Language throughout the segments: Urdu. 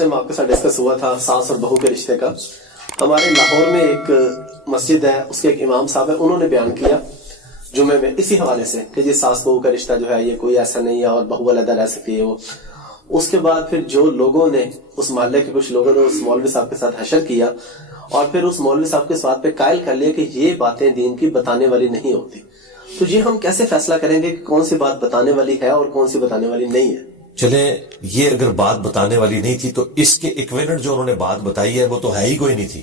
آپ کے ساتھ ڈسکس ہوا تھا ساس اور بہو کے رشتے کا. ہمارے لاہور میں ایک مسجد ہے, اس کے ایک امام صاحب ہے, انہوں نے بیان کیا جمعے میں اسی حوالے سے کہ جی ساس بہو کا رشتہ جو ہے یہ کوئی ایسا نہیں ہے اور بہو علیحدہ رہ سکتی ہے. وہ اس کے بعد پھر جو لوگوں نے اس محلے کے کچھ لوگوں نے اس مولوی صاحب کے ساتھ حشر کیا اور پھر اس مولوی صاحب کے اس بات پہ قائل کر لیا کہ یہ باتیں دین کی بتانے والی نہیں ہوتی. تو یہ ہم کیسے فیصلہ کریں گے کہ کون سی بات بتانے والی ہے اور کون سی بتانے والی نہیں ہے؟ چلیں, یہ اگر بات بتانے والی نہیں تھی تو اس کے ایکوینٹ جو انہوں نے بات بتائی ہے وہ تو ہے ہی کوئی نہیں تھی.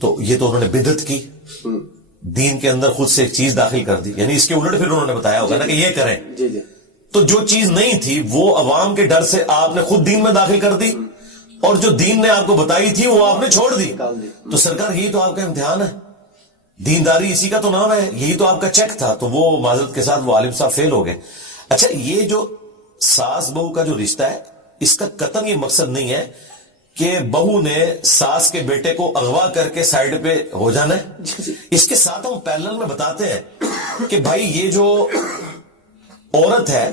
تو یہ تو انہوں نے بدعت کی, دین کے اندر خود سے ایک چیز داخل کر دی, یعنی اس کے الٹ پھر انہوں نے بتایا ہوگا نا کہ یہ کریں. جی جی. تو جو چیز نہیں تھی وہ عوام کے ڈر سے آپ نے خود دین میں داخل کر دی, اور جو دین نے آپ کو بتائی تھی وہ آپ نے چھوڑ دی. تو سرکار یہی تو آپ کا امتحان ہے, دینداری اسی کا تو نام ہے, یہی تو آپ کا چیک تھا. تو وہ معذرت کے ساتھ وہ عالم صاحب فیل ہو گئے. اچھا, یہ جو ساس بہو کا جو رشتہ ہے اس کا قطعاً یہ مقصد نہیں ہے کہ بہو نے ساس کے بیٹے کو اغوا کر کے سائیڈ پہ ہو جانا ہے. اس کے ساتھ ہم پیرلل میں بتاتے ہیں کہ بھائی یہ جو عورت ہے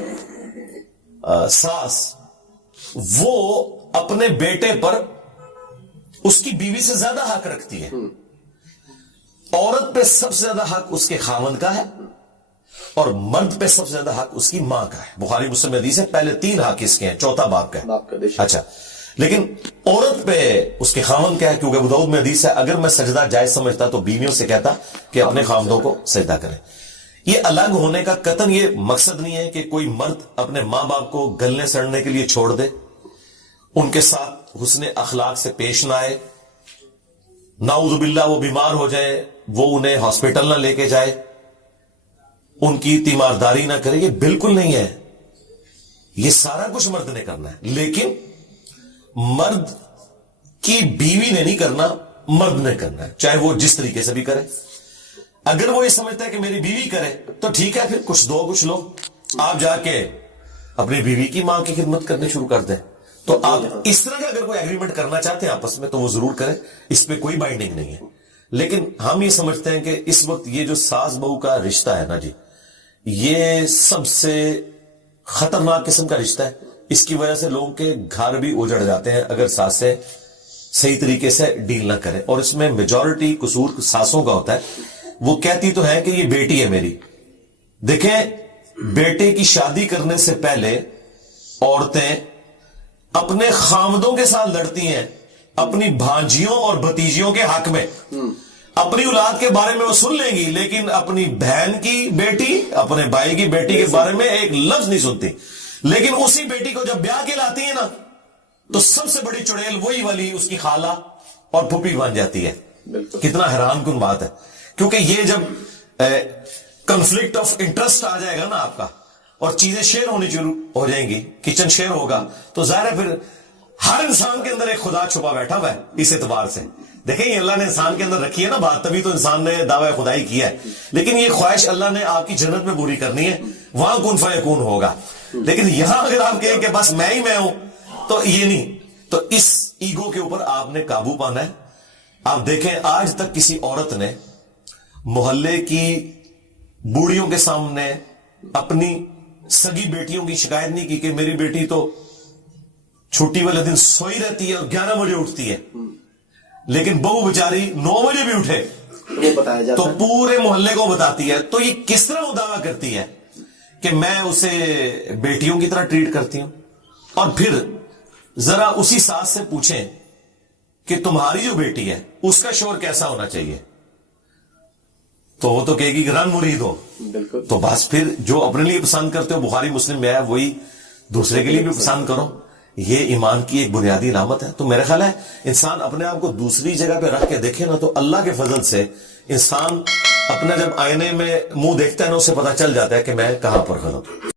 ساس, وہ اپنے بیٹے پر اس کی بیوی سے زیادہ حق رکھتی ہے. عورت پہ سب سے زیادہ حق اس کے خاوند کا ہے اور مرد پہ سب سے زیادہ حق اس کی ماں کا ہے. بخاری مسلم حدیث ہے, پہلے 3 حق اس کے ہیں, چوتھا باپ کا ہے. اچھا, لیکن عورت پہ اس کے خاوند کا ہے, کیونکہ ابو داؤد میں حدیث ہے اگر میں سجدہ جائز سمجھتا تو بیویوں سے کہتا کہ اپنے خاوندوں کو سجدہ کریں. یہ الگ ہونے کا قطعاً یہ مقصد نہیں ہے کہ کوئی مرد اپنے ماں باپ کو گلنے سڑنے کے لیے چھوڑ دے, ان کے ساتھ حسن اخلاق سے پیش نہ آئے, نعوذ باللہ وہ بیمار ہو جائے, وہ انہیں ہاسپٹل نہ لے کے جائے, ان کی تیمارداری نہ کرے. یہ بالکل نہیں ہے, یہ سارا کچھ مرد نے کرنا ہے. لیکن مرد کی بیوی نے نہیں کرنا, مرد نے کرنا ہے, چاہے وہ جس طریقے سے بھی کرے. اگر وہ یہ سمجھتا ہے کہ میری بیوی کرے تو ٹھیک ہے, پھر کچھ دو کچھ لو, آپ جا کے اپنی بیوی کی ماں کی خدمت کرنی شروع کر دیں. تو آپ اس طرح کا اگر کوئی ایگریمنٹ کرنا چاہتے ہیں آپس میں تو وہ ضرور کریں, اس پہ کوئی بائنڈنگ نہیں ہے. لیکن ہم یہ سمجھتے ہیں کہ اس وقت یہ جو ساس بہو کا رشتہ ہے نا جی, یہ سب سے خطرناک قسم کا رشتہ ہے. اس کی وجہ سے لوگوں کے گھر بھی اجڑ جاتے ہیں اگر ساسیں صحیح طریقے سے ڈیل نہ کریں. اور اس میں میجورٹی قصور ساسوں کا ہوتا ہے. وہ کہتی تو ہے کہ یہ بیٹی ہے میری. دیکھیں, بیٹے کی شادی کرنے سے پہلے عورتیں اپنے خامدوں کے ساتھ لڑتی ہیں اپنی بھانجیوں اور بھتیجیوں کے حق میں. اپنی اولاد کے بارے میں وہ سن لیں گی, لیکن اپنی بہن کی بیٹی, اپنے بھائی کی بیٹی کے بارے میں ایک لفظ نہیں سنتی. لیکن اسی بیٹی کو جب بیاہ کے لاتی ہے نا تو سب سے بڑی چڑیل وہی والی اس کی خالہ اور پھوپھی بن جاتی ہے. کتنا حیران کن بات ہے, کیونکہ یہ جب کنفلکٹ آف انٹرسٹ آ جائے گا نا آپ کا اور چیزیں شیئر ہونی شروع ہو جائیں گی, کچن شیئر ہوگا, تو ظاہر ہے پھر ہر انسان کے اندر ایک خدا چھپا بیٹھا ہوا ہے. اس اعتبار سے دیکھیں, یہ اللہ نے انسان کے اندر رکھی ہے نا بات, تبھی تو انسان نے دعوی خدائی کیا ہے. لیکن یہ خواہش اللہ نے آپ کی جنت میں پوری کرنی ہے, وہاں کن فیکون ہوگا. لیکن یہاں اگر آپ کہیں کہ بس میں ہی میں ہوں تو یہ نہیں. تو اس ایگو کے اوپر آپ نے قابو پانا ہے. آپ دیکھیں, آج تک کسی عورت نے محلے کی بوڑھیوں کے سامنے اپنی سگی بیٹیوں کی شکایت نہیں کی کہ میری بیٹی تو چھٹی والے دن سوئی رہتی ہے اور 11 بجے اٹھتی ہے, لیکن بہو بیچاری 9 بجے بھی اٹھے تو پورے محلے کو بتاتی ہے. تو یہ کس طرح وہ دعویٰ کرتی ہے کہ میں اسے بیٹیوں کی طرح ٹریٹ کرتی ہوں؟ اور پھر ذرا اسی ساس سے پوچھیں کہ تمہاری جو بیٹی ہے اس کا شوہر کیسا ہونا چاہیے, تو وہ تو کہے گی کہ رن مرید ہو. تو بس پھر جو اپنے لیے پسند کرتے ہو, بخاری مسلم میں ہے, وہی دوسرے کے لیے بھی پسند کرو. یہ ایمان کی ایک بنیادی علامت ہے. تو میرا خیال ہے انسان اپنے آپ کو دوسری جگہ پہ رکھ کے دیکھے نا, تو اللہ کے فضل سے انسان اپنا جب آئینے میں منہ دیکھتا ہے نا, اسے پتا چل جاتا ہے کہ میں کہاں پر غلط ہوں.